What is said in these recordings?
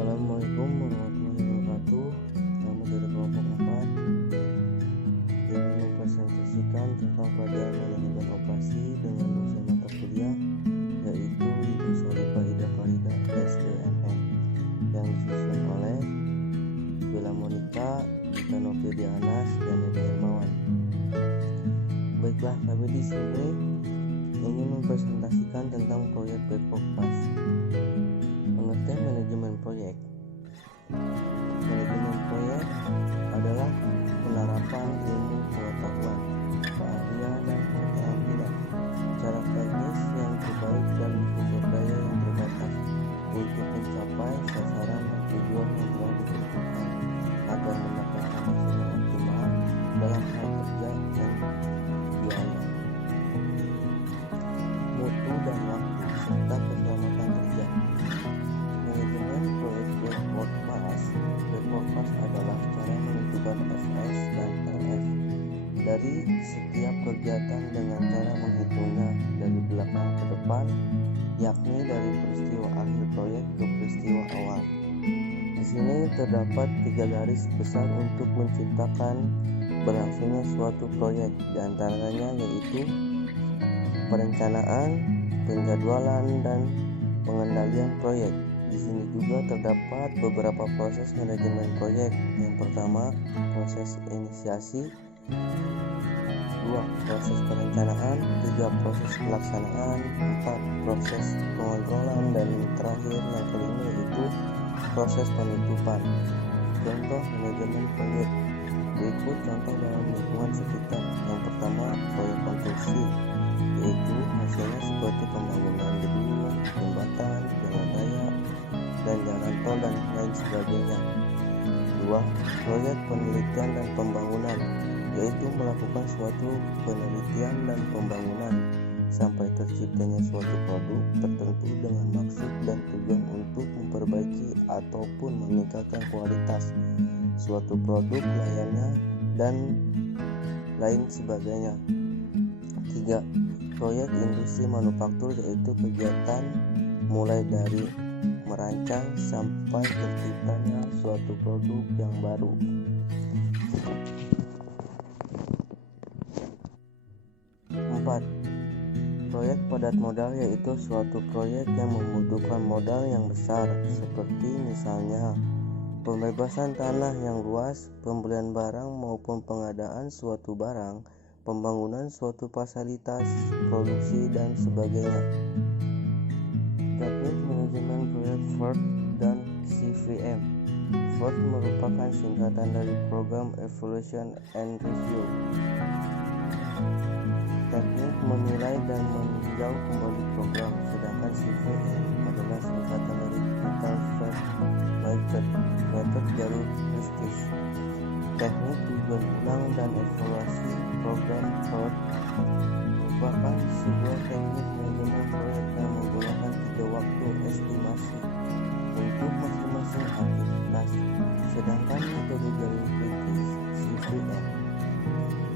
Assalamualaikum warahmatullahi wabarakatuh. Nama dari kelompok 4 yang mempresentasikan tentang pelajaran manajemen operasi dengan dosen mata kuliah yaitu Ibu Salifah Ida Farida SEMM yang disusun oleh Bella Monica, Gita Novia Anas, dan Edi Hermawan. Baiklah, kami di sini ingin mempresentasikan tentang proyek Bepokpas. Pengertian manajemen proyek. Manajemen proyek adalah penerapan ilmu pengetahuan, keahlian dan keterampilan, cara teknis yang terbaik dan sumber daya yang terbatas untuk mencapai sasaran dan tujuan yang telah ditentukan agar mendapatkan hasil yang optimal dalam hal kerja dan biaya, mutu dan waktu, serta keselamatan kerja. Manajemen proyek Bepokpas adalah cara menentukan SS dan LF dari setiap kegiatan dengan cara menghitungnya dari belakang ke depan, yakni dari peristiwa akhir proyek ke peristiwa awal. Di sini terdapat 3 garis besar untuk menciptakan berlangsungnya suatu proyek, diantaranya yaitu perencanaan, penjadwalan, dan pengendalian proyek. Di sini juga terdapat beberapa proses manajemen proyek. Yang pertama, proses inisiasi, 2. proses perencanaan, 3. proses pelaksanaan, 4. proses pengontrolan, dan terakhir yang kelima yaitu proses penutupan. Contoh manajemen proyek. Berikut contoh dalam lingkungan sekitar. Yang pertama, proyek konstruksi, yaitu hasilnya seperti pembangunan gedung, jembatan, jalan raya, dan jalan tol dan lain sebagainya. 2. Proyek penelitian dan pembangunan, yaitu melakukan suatu penelitian dan pembangunan sampai terciptanya suatu produk tertentu dengan maksud dan tujuan untuk memperbaiki ataupun meningkatkan kualitas suatu produk, layannya, dan lain sebagainya. 3. Proyek industri manufaktur, yaitu kegiatan mulai dari merancang sampai terciptanya suatu produk yang baru. 4. Proyek padat modal, yaitu suatu proyek yang membutuhkan modal yang besar, seperti misalnya pembebasan tanah yang luas, pembelian barang maupun pengadaan suatu barang, pembangunan suatu fasilitas produksi, dan sebagainya. Teknik manajemen proyek FERT dan CVM. FERT merupakan singkatan dari Program Evaluation and Review. Teknik menilai dan meninjau kembali program, sedangkan CVM adalah singkatan dari Critical Fact Method, metode jalur prestis. Teknik tujuan ulang dan evaluasi program FERT merupakan sebuah teknik manajemen proyek yang menggunakan 3 waktu estimasi untuk masing-masing aktivitas, sedangkan metode jalur kritis CVM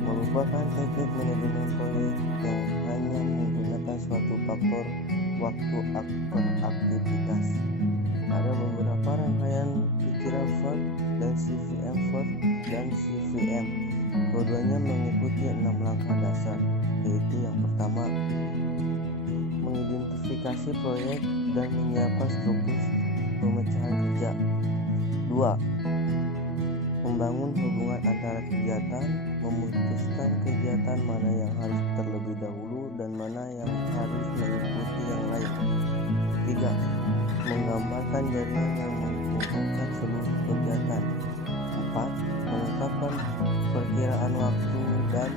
merupakan teknik manajemen proyek yang hanya menggunakan suatu faktor waktu per aktivitas. Ada beberapa rangkaian pikiran FERT dan CVM. FERT dan CVM keduanya mengikuti 6 langkah dasar, yaitu yang pertama, mengidentifikasi proyek dan menyiapkan struktur pemecahan kerja. 2. Membangun hubungan antara kegiatan, memutuskan kegiatan mana yang harus terlebih dahulu dan mana yang harus mengikuti yang lain. 3. Menggambarkan jaringan yang menghubungkan seluruh kegiatan. 4. Menetapkan perkiraan waktu dan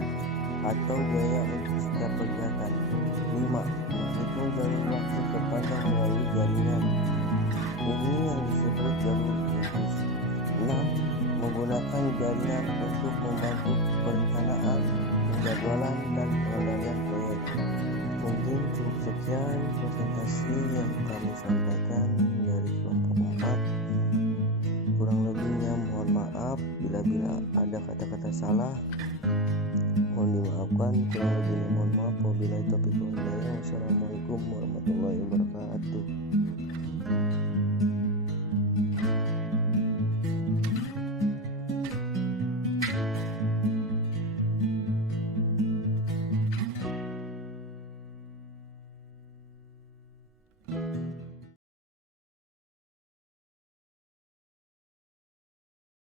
atau biaya untuk setiap kegiatan. 5. Menghitung jalur waktu terpanjang melalui jaringan. Ini yang disebut jalur kritis. 6. Menggunakan jaringan untuk membantu perencanaan, penjadwalan, dan pengendalian proyek. Mungkin cukup sekian presentasi yang kami sampaikan dari kelompok 4. Kurang lebihnya mohon maaf bila ada kata-kata salah. Mohon dimaafkan, kurang lebihnya mohon maaf. Wabillahi taufiq wal hidayah. Wassalamualaikum warahmatullahi wabarakatuh.